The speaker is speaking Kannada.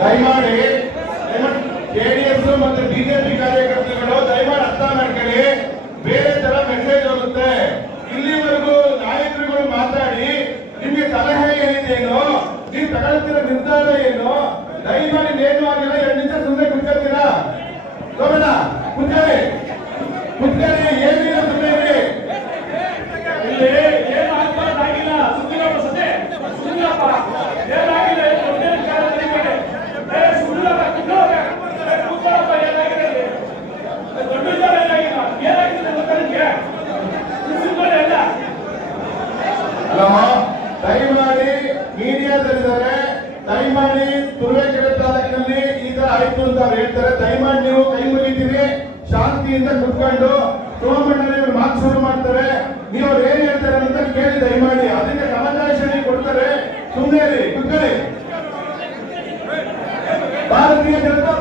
ದಯಮಾಡಿ ಜೆಡಿಎಸ್ ಮತ್ತು ಬಿಜೆಪಿ ಕಾರ್ಯಕರ್ತರುಗಳು ದಯಮಾಡಿ ಅರ್ಥ ಮಾಡ್ಕೊಳ್ಳಿ. ಬೇರೆ ತರ ಮೆಸೇಜ್ ಹೋಗುತ್ತೆ. ಇಲ್ಲಿವರೆಗೂ ನಾಯಕರುಗಳು ಮಾತಾಡಿ ನಿಮ್ಗೆ ಸಲಹೆ ಏನಿದೇನು, ನೀವು ತಗೊಳ್ತಿರೋ ನಿರ್ಧಾರ ಏನು, ದಯಮಾಡಿ ಏನು ಆಗಿಲ್ಲ. 2 ನಿಮಿಷ ಸುಮ್ಮನೆ ಕುತ್ಕೊಳ್ತೀರಾ? ಸೋಮಣ್ಣ ಕುತ್ಕೊಳ್ಳಿ, ಕುತ್ಕೊಳ್ಳಿ, ಏನಿಲ್ಲ ಸುಮ್ಮನೆ ಇಲ್ಲಿ ಏನು ಆಗಿಲ್ಲ. ಸುಮ್ಮನಪ್ಪ ಸದ್ಯ ಸುಮ್ಮನಪ್ಪ ಏನಾಗಿದೆ ದಯಮಾಡಿ ಮೀಡಿಯಾದಲ್ಲಿದ್ದಾರೆ, ದಯಮಾಡಿ ತುರುವೇಕೆರೆ ತಾಲೂಕಿನಲ್ಲಿ ಈ ತರ ಆಯ್ತು ಅಂತ ಅವ್ರು ಹೇಳ್ತಾರೆ. ದಯಮಾಡಿ ನೀವು ಕೈ ಮುಗಿತೀರಿ, ಶಾಂತಿಯಿಂದ ಕುತ್ಕೊಂಡು ಸೋಮಣ್ಣನ ಮಾತು ಶುರು ಮಾಡ್ತಾರೆ. ನೀವು ಅವ್ರು ಏನ್ ಹೇಳ್ತಾರೆ ಅಂತ ಕೇಳಿ ದಯಮಾಡಿ ಅದಕ್ಕೆ ಸಮಾಧಾನ ಕೊಡ್ತಾರೆ. ಸುಮ್ಮನೆ ಕುತ್ಕೊಳ್ಳಿ. ಭಾರತೀಯ ಜನತಾ